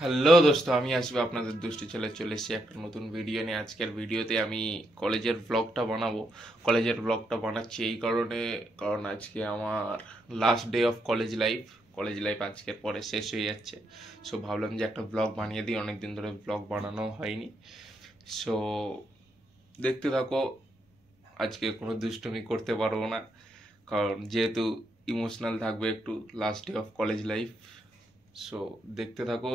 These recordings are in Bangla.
হ্যালো দোস্ত, আমি আসবে আপনাদের দুষ্টু ছেলে চলে এসেছি একটা নতুন ভিডিও নিয়ে। আজকের ভিডিওতে আমি কলেজের ব্লগটা বানাবো। কলেজের ব্লগটা বানাচ্ছি এই কারণ আজকে আমার last day of college life আজকের পরে শেষ হয়ে যাচ্ছে। সো ভাবলাম যে একটা ব্লগ বানিয়ে দিই, অনেকদিন ধরে ব্লগ বানানো হয়নি। সো দেখতে থাকো, আজকে কোনো দুষ্টুমি করতে পারবো না কারণ যেহেতু ইমোশনাল থাকবে একটু, last day of college life. So দেখতে থাকো।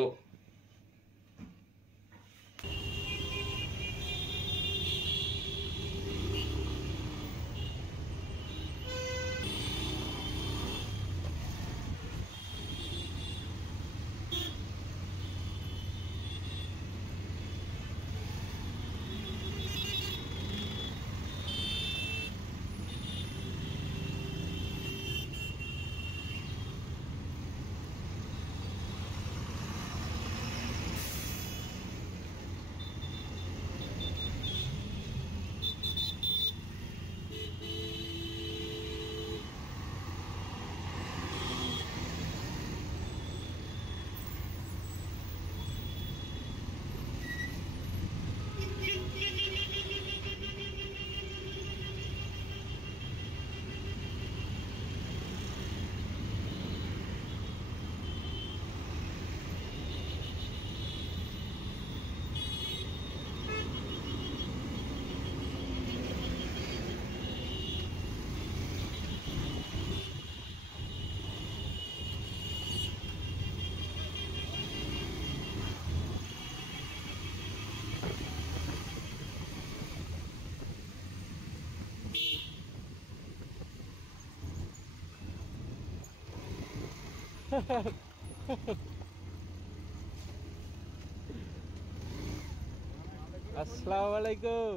আসসালামু আলাইকুম।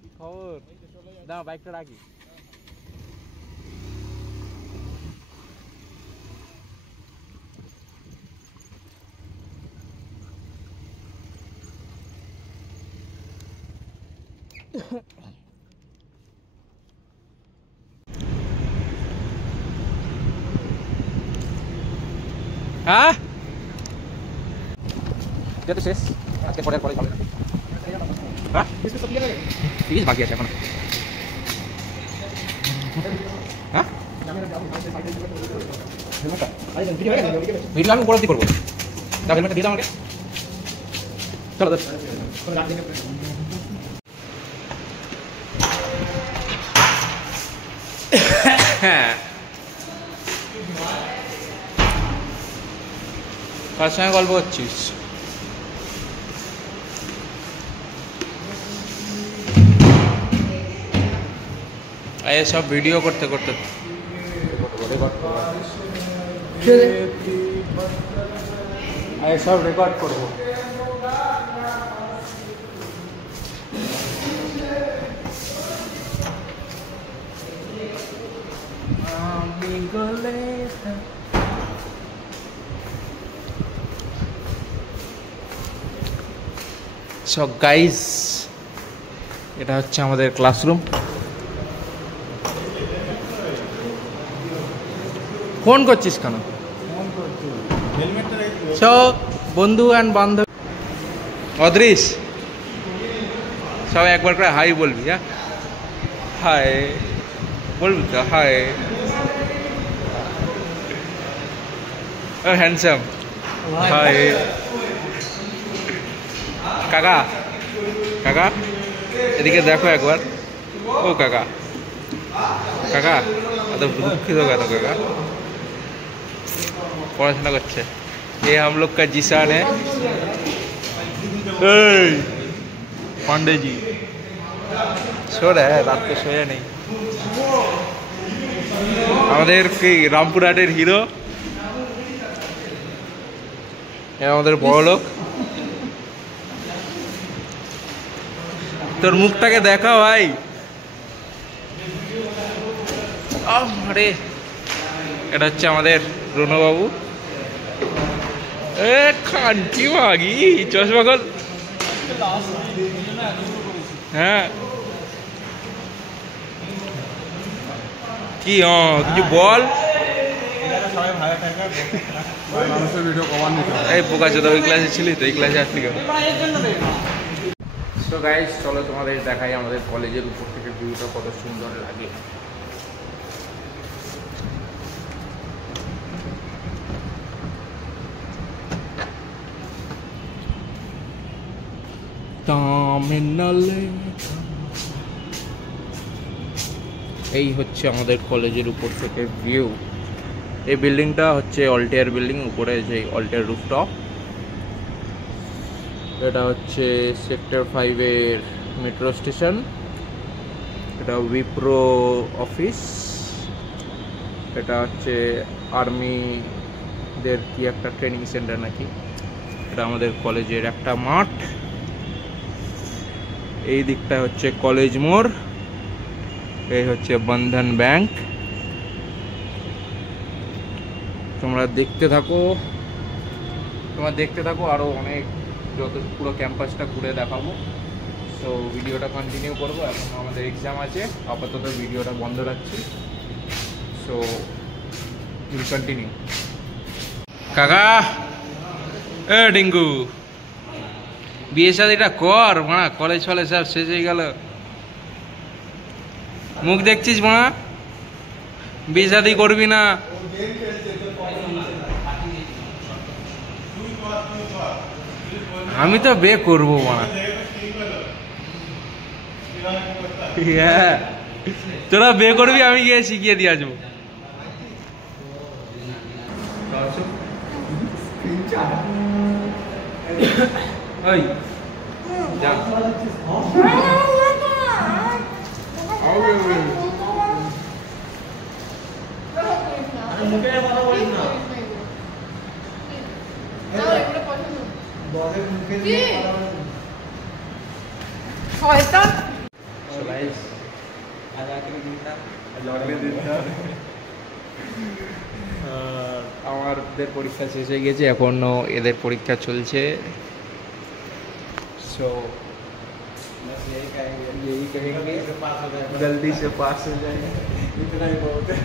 কি খবর? না বাইকটা রাখি। হ্যাঁ এটা তো শেষ, আজকে পরে পরে হবে। হ্যাঁ তিরিশ বাকি আছে এখন। হ্যাঁ ভিডিও আমি উপলব্ধি করবো। হেলমেটটা দিয়ে দাও আমাকে। চলো হ্যাঁ কার সঙ্গে গল্প করছিস? সব ভিডিও করতে করতে সব রেকর্ড করবো। সো গাইস, এটা হচ্ছে আমাদের ক্লাসরুম। ফোন করছিস কেন? সব বন্ধু অ্যান্ড বান্ধব অদৃশ সব একবার করে হাই বলবি। হ্যাঁ হাই বলবি তো, হাই হ্যান্ডসাম, হাই কাকা। কাকা এদিকে দেখো একবার। ও কাকা, কাকা এত দুঃখিত কেন? কাকা পড়াশোনা করছে। ये हम लोग का जिसान है पांडे जी। सो रहा है, रात को सोया नहीं। আমাদের কি রামপুরহাটের হিরো, আমাদের বড় লোক। তোর মুখটাকে দেখা ভাই। আরে এটা হচ্ছে আমাদের রুনবাবু। খানকি মাগি চশমা খোল। হ্যাঁ কি কিছু বল। এই পোকা চোদা ওই ক্লাসে ছিলি তো এই ক্লাসে আসলি কেন? তো গাইস চলো তোমাদের দেখাই আমাদের কলেজের উপর থেকে ভিউটা কত সুন্দর লাগে। এই হচ্ছে আমাদের কলেজের উপর থেকে ভিউ। এই বিল্ডিংটা হচ্ছে অল্টিয়ার বিল্ডিং, উপরে যে অল্টিয়ার রুফটপ। এটা হচ্ছে সেক্টর 5-এর মেট্রো স্টেশন। এটা উইপ্রো অফিস। এটা হচ্ছে আর্মিদের কি একটা ট্রেনিং সেন্টার নাকি। এটা আমাদের কলেজের একটা মাঠ। এই দিকটা হচ্ছে কলেজ মোড়। এই হচ্ছে বন্ধন ব্যাংক। তোমরা দেখতে থাকো আরো অনেক, যত পুরো ক্যাম্পাসটা ঘুরে দেখাবো। সো ভিডিওটা কন্টিনিউ করবো। এখন আমাদের এক্সাম আছে, আপাতত ভিডিওটা বন্ধ রাখছি। So will continue. কাকা এ ডিঙ্গু, বিয়ে শাদিটা কর মানা, কলেজ ফলেজ সব শেষ হয়ে গেল। মুখ দেখছিস মানা, বিয়ে শাদি করবি না? আমি তো বে করবো মানা। তোরা বে করবি, আমি গিয়ে শিখিয়ে দিয়ে আসবো। ওই যা আমাদের পরীক্ষা শেষ হয়ে গেছে, এখনো এদের পরীক্ষা চলছে। सो बस यही कहेंगे जल्दी से पास हो जाए, इतना ही बहुत है।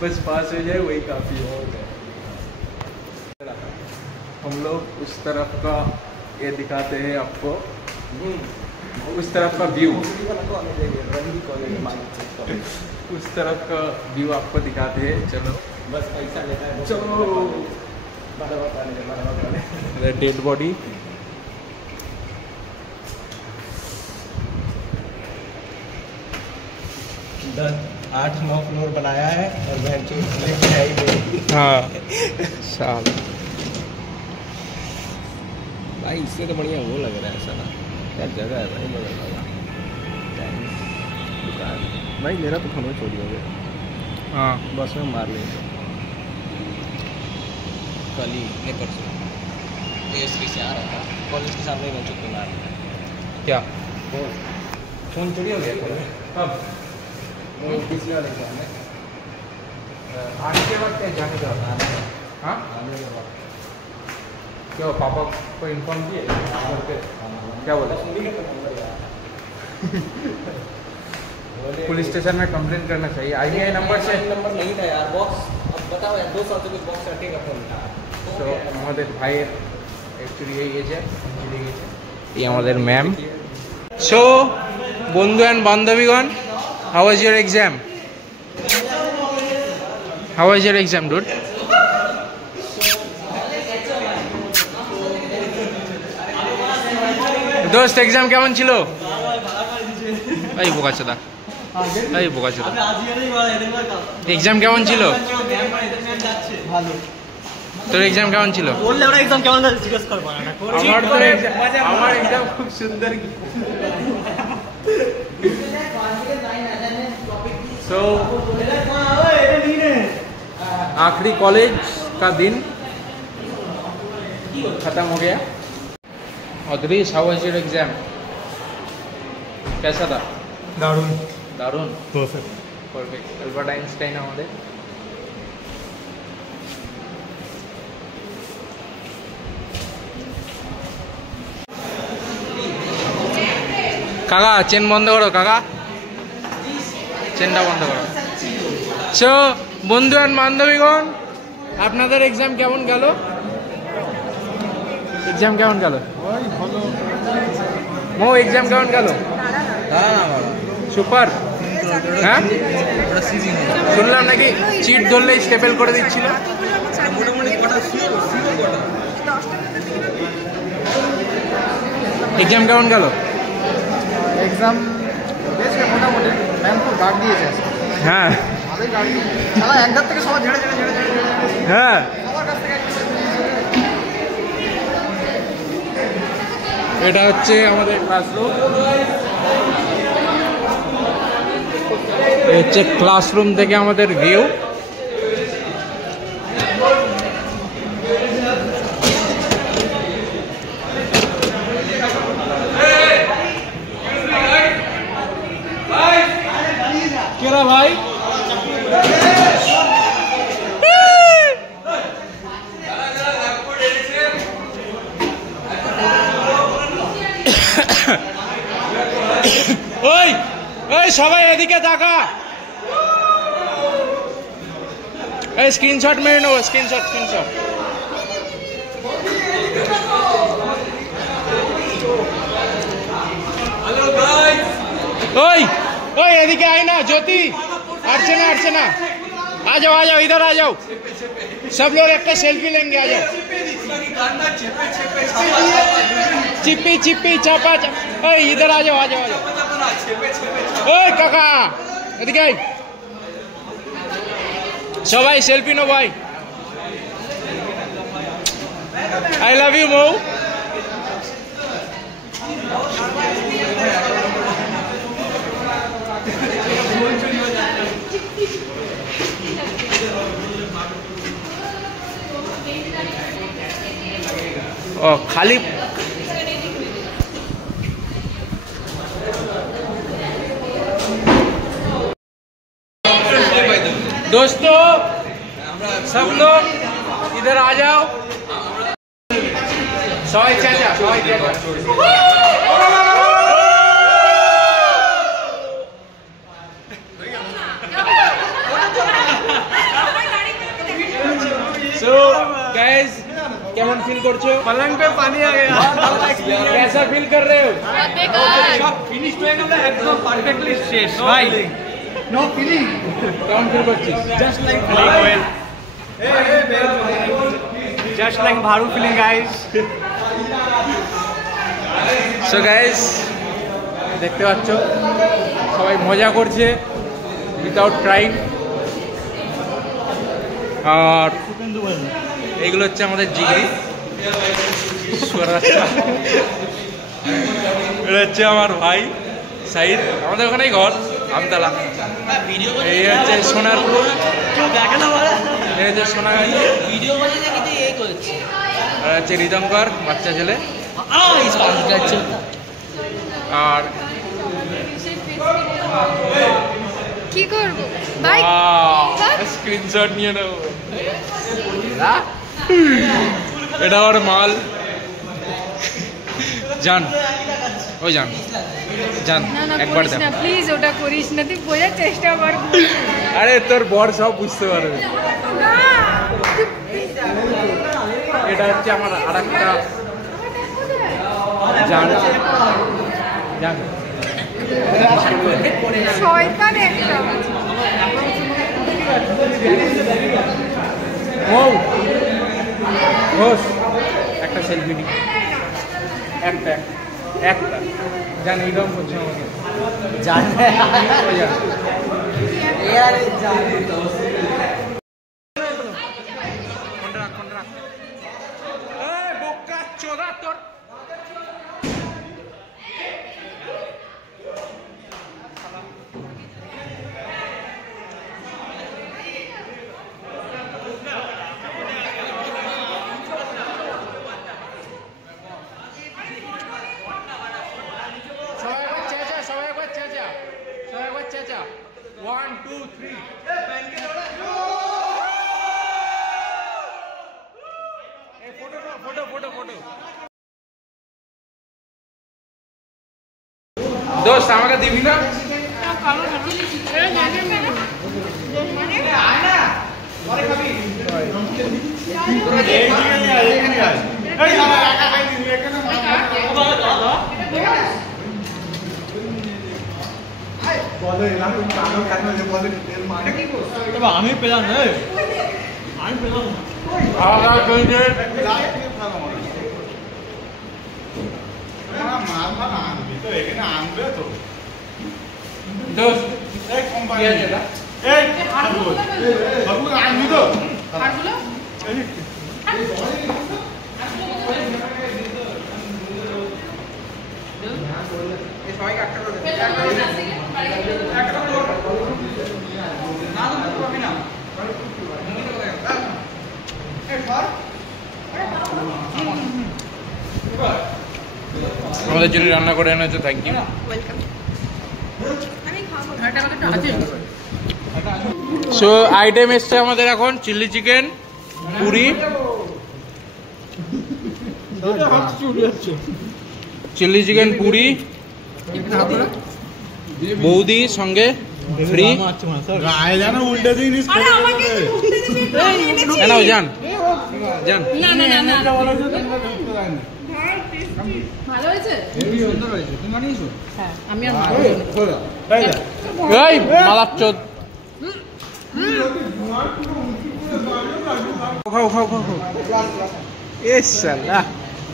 बस पास हो जाए वही काफ़ी है। हम लोग उस तरफ का ये दिखाते हैं आपको, उस तरफ का व्यू, उस तरफ का व्यू आपको दिखाते हैं। चलो बस पैसा लेता है, चलो डेड बॉडी। 8-9 फ्लोर बनाया है और बेंच लेके है ही नहीं। हाँ साल भाई इससे तो बढ़िया वो लग रहा है साला, क्या जगह है भाई, मगर लगा दुकान भाई। मेरा तो फोन चोरी हो गया। हाँ बस में मार लेंगे कल ही, नहीं परसों एसरी से आ रहा था, कॉलेज के सामने मैं चुप मार क्या फोन चोरी हो गया। कब? पिछले वाले एग्जाम में आने के वक्त जाने का। हाँ आने के बाद क्यों पापा को इन्फॉर्म किए करके? क्या बोला? पुलिस स्टेशन में कंप्लेंट करना चाहिए। IBI नंबर से नंबर नहीं था यार, बॉक्स अब बताओ यार, 2 साल से कुछ बॉक्स हटेगा फोन का। তো আমাদের ভাইয়ের অ্যাকচুয়ালি এই গেছে, এই আমাদের ম্যাম। সো বন্ধু and বান্ধবীগণ, how was your exam? How was your exam, dude? দোস্ত এক্সাম কেমন ছিল? এই বোকাচোদা, এই বোকাচোদা, এক্সাম কেমন ছিল? ভালো। তোর এক্সাম কেমন ছিল? বললে ওরা এক্সাম কেমন হয়েছে জিজ্ঞেস করব না। আমার এক্সাম খুব সুন্দর। सो आखिरी कॉलेज का दिन खत्म हो गया। अदरीश, हाउ वाज योर एग्जाम? कैसा था? दारुण दारुण, परफेक्ट परफेक्ट। अल्बर्ट आइंस्टाइन हमारे কাকা চেন বন্ধ করো, কাকা চেনটা বন্ধ করো। সো বন্ধু আর বান্ধবীগণ, আপনাদের এক্সাম কেমন গেল? এক্সাম কেমন গেল? মো এক্সাম কেমন গেল? সুপার। হ্যাঁ, শুনলাম নাকি চিট ধরলেই স্টেপল করে দিচ্ছিল। এক্সাম কেমন গেল? এক্সাম বেশ মোটামুটি ম্যাম তো গার্ড দিয়েছে। হ্যাঁ এক ধার থেকে সবাই ঝেড়ে ঝেড়ে ঝেড়ে ঝেড়ে হ্যাঁ। সবার কাছ থেকে এটা হচ্ছে আমাদের ক্লাসরুম। হচ্ছে ক্লাসরুম থেকে আমাদের ভিউ। কেরা ভাই? ওই ওই সবাই এদিকে তাকা। এই স্ক্রিনশট মেরে নেবো, স্ক্রিনশট। ओए ओए एदिके आई ना ज्योति, अर्चना आ जाओ इधर आ जाओ, सब लोग एक सेल्फी लेंगे, आ जाओ। चिप्पी चापा ओए इधर आ जाओ। ओए काका एदिके आई, सबाई सेल्फी नो भाई। I love you Mau. खाली दोस्तों सब लोग इधर आ जाओ। चाचा सो गाइस কেমন ফিল করছো? পলং पे पानी आ गया। कैसा फील कर रहे हो? सब फिनिश হয়ে গেল একদম পারফেক্টলি শেষ ভাই। No feeling. কেমন ফিল করছিস? Just like well, just like ভারু ফিলিং গাইস। সো গাইস দেখতে পাচ্ছ সবাই মজা করছে উইদাউট ট্রাইং। আর এইগুলো হচ্ছে আমাদের জিগরি, এটা হচ্ছে আমার ভাই সাইদ, আমাদের ওখানেই ঘর আমতলা। এই হচ্ছে সোনারপুর, এই হচ্ছে সোনাগাড়ি, আর হচ্ছে রিদমকর বাচ্চা ছেলে। আর কি করবো ভাই, স্ক্রিনশট নিয়ে নেবো। এটা আমার মাল জান, ওই জান একবার দেখ প্লিজ, ওটা করিস না, তুই বোঝার চেষ্টা কর। আরে তোর বর সব বুঝতে পারবে। এটা হচ্ছে আমার আর একটা জান শয়তান একটা। ঘোষ একটা সেলফি নি, একটা জান এইরকম করছে আমাকে জান। चाचा 1 2 3 फोटो दोस्त আমাকে দিবি না? আমি পেলাম না, আমি পেলাম আমাদের জন্য রান্না করে এনেছো, থ্যাংক ইউ। সো আইটেম এসছে আমাদের এখন chilli chicken, puri, chilli chicken puri, বৌদি সঙ্গে ফ্রি। নাও যান যান। এই মালাচ্চোদ, খাও খাও খাও খাও। এ শালা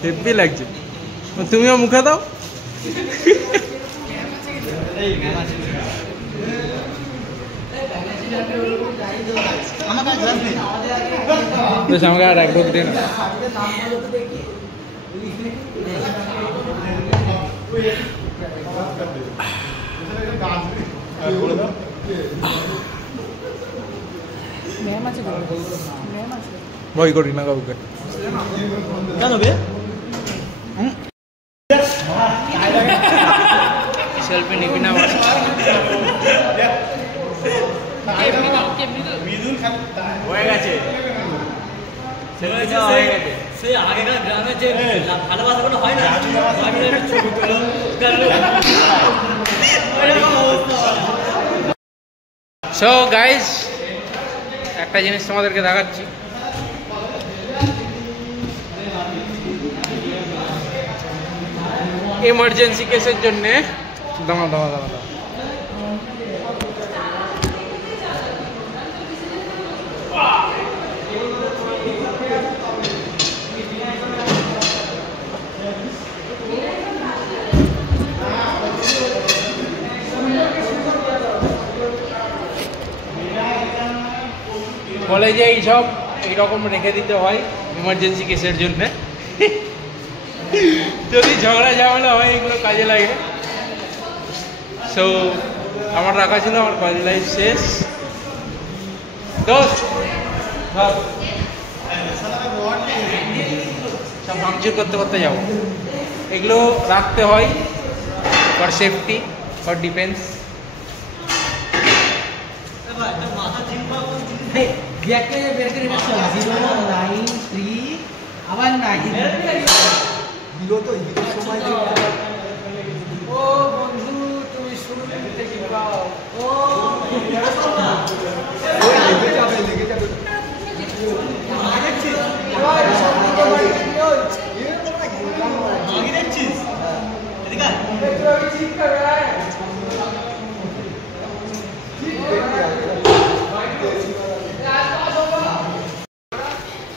হেব্বি লাগছে, তুমিও মুখে দাও। আমাকে আর এক ঢোক দিন। ভয় করি না কাউকে। সেলফি নিবি না? হয়ে গেছে, সেই আগেকার গ্রামে যে ভালোবাসাগুলো হয় না, সো গাইস একটা জিনিস তোমাদেরকে দেখাচ্ছি। এমার্জেন্সি কেসের জন্যে দাঁড়া দাঁড়া দাঁড়া দাঁড়া, কলেজে এইসব এইরকম রেখে দিতে হয় এমার্জেন্সি কেসের জন্য। যদি ঝগড়া ঝামেলা হয় এগুলো কাজে লাগে। সো আমার রাখা ছিল, আমার কলেজ লাইফ শেষ। দোস্ত সব ভাঙচুর করতে করতে যাবো, এগুলো রাখতে হয় ফর সেফটি, ফর ডিফেন্স। আবার নাই দিলো তো সময়। ও বন্ধু তুমি শুরু থেকে পাও, ও লেগে যাবে লেগে যাবে।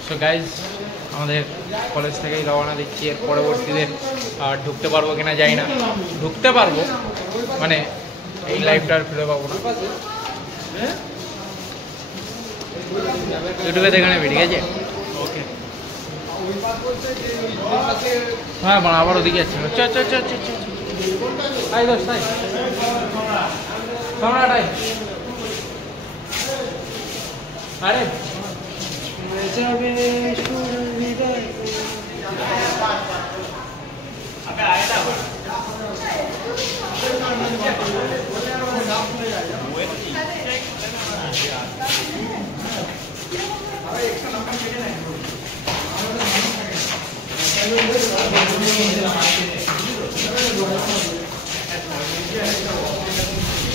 সো গাইজ আমাদের কলেজ থেকেই রওনা দিচ্ছি। এর পরবর্তীতে আর ঢুকতে পারবো কিনা জানি না, ঢুকতে পারবো মানে এই লাইফটা আর ফিরে পাবো না। ইউটিউবে দেখে নেবে, ঠিক আছে? ওকে, হ্যাঁ মানে আবার ওদিকে যাচ্ছি। চ চ চ চ চ তাই দোষ তাই কামড়াটাই। আরে যাবে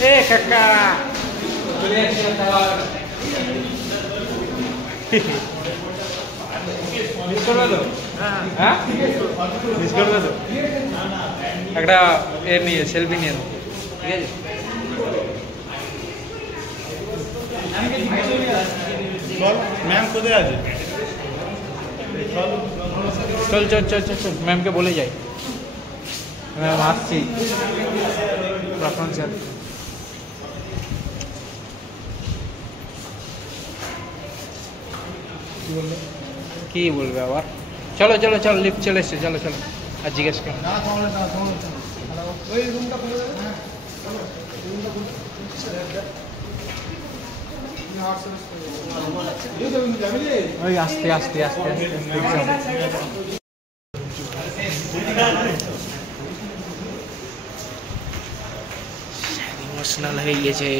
এ কাকা চলে আসছি। মিস করবে তো? হ্যাঁ মিস করবে তো? একটা এর নিয়ে সেলফি নিয়ে নাও, ঠিক আছে? ম্যাম কোথায় আছে? চল চল চল চল চল, ম্যামকে বলে যাই ম্যাম আসছি। প্রাক্তন স্যার কি বলবে আবার? চলো চলো চলো, লিফট চলে এসছে, চলো চলো। আর জিজ্ঞেস করো। ওই আস্তে আস্তে আস্তে আস্তে ইমোশনাল হয়ে গেছে।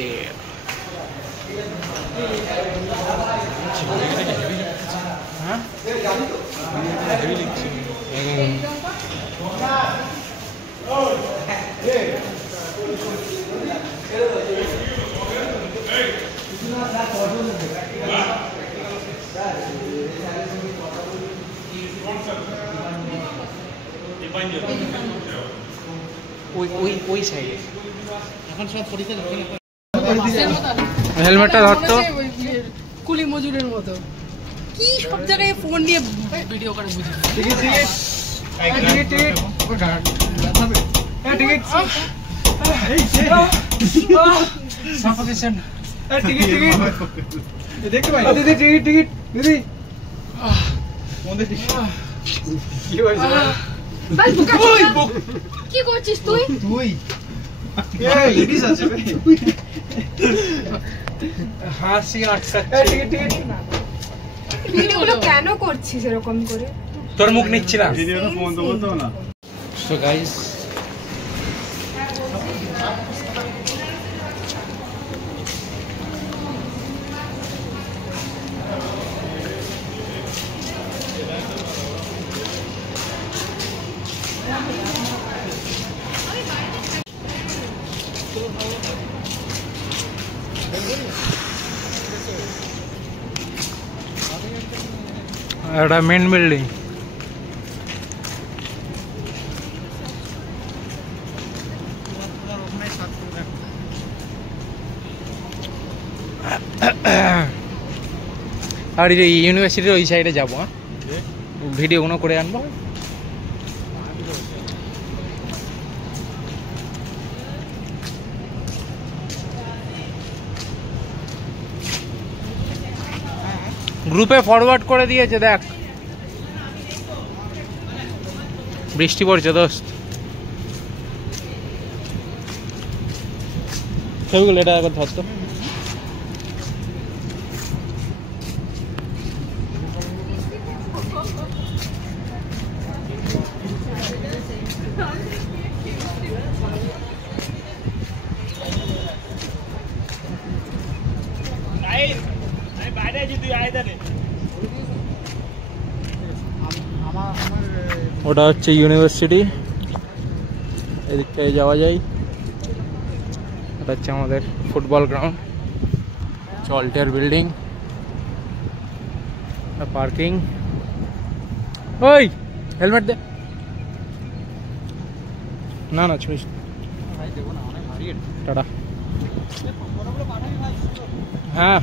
হ্যাঁ ওই ওই ওই সাইডে এখন সব পরীক্ষা হেলমেটটা ধরতো। কুলি মজুরের মতো কি সব জায়গায় ফোন নিয়ে ভিডিও করে বুঝি। দেখতে পাই দিদি, টিকিট টিকিট দিদি। কি করছিস তুই? হাসি আটকাচ্ছে। ভিডিওগুলো কেন করছিস এরকম করে? তোর মুখ নিচ্ছিলাম। ফোন তো বলতো না। সো গাইস, এটা মেন বিল্ডিং। আর এই ইউনিভার্সিটির ওই সাইডে যাবো, হ্যাঁ ভিডিওগুলো করে আনবো। গ্রুপে ফরওয়ার্ড করে দিয়েছে, দেখ বৃষ্টি পড়ছে দোস্ত। ছবিগুলো এটা একবার ধরতো। ওটা হচ্ছে ইউনিভার্সিটি, এদিকটায় যাওয়া যায়। এটা হচ্ছে আমাদের ফুটবল গ্রাউন্ড, চলটের বিল্ডিং, পার্কিং। ওই হেলমেট দে। না না ছুঁইস টাটা। হ্যাঁ